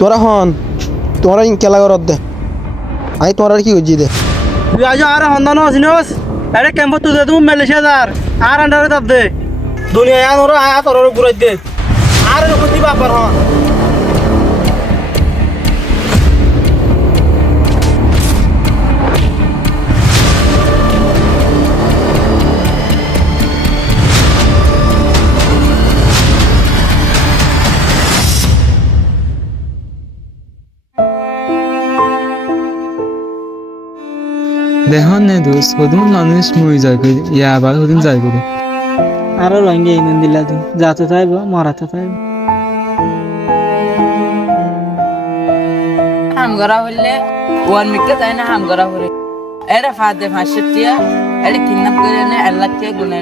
তোরা হন তোরা খেলা করত দে আই তোরা কি করছি দে তুই আজ আর সন্ধান আছিস আরে ক্যাম্প তুই তুমি মালয়েশিয়া যার আর আন্ডারে তাপ দে দুনিয়া আনোর আয়া তোর ঘুরাই দে আর প্রতি বাবার হন দেখুন নে দোষ হদুন মানুষ মই যায় কই ইয়া আবার হদুন যায় কই আরো রঙে ইমান দিলা দিন যাতে চাইব মরাতে চাইব হাম করা হইলে ওয়ান মিকে তাই না হাম করা হলে এটা ফাঁদে 500 টিয়া এটা কিডন্যাপ করে এনে 1 লাখ টাকা গুনে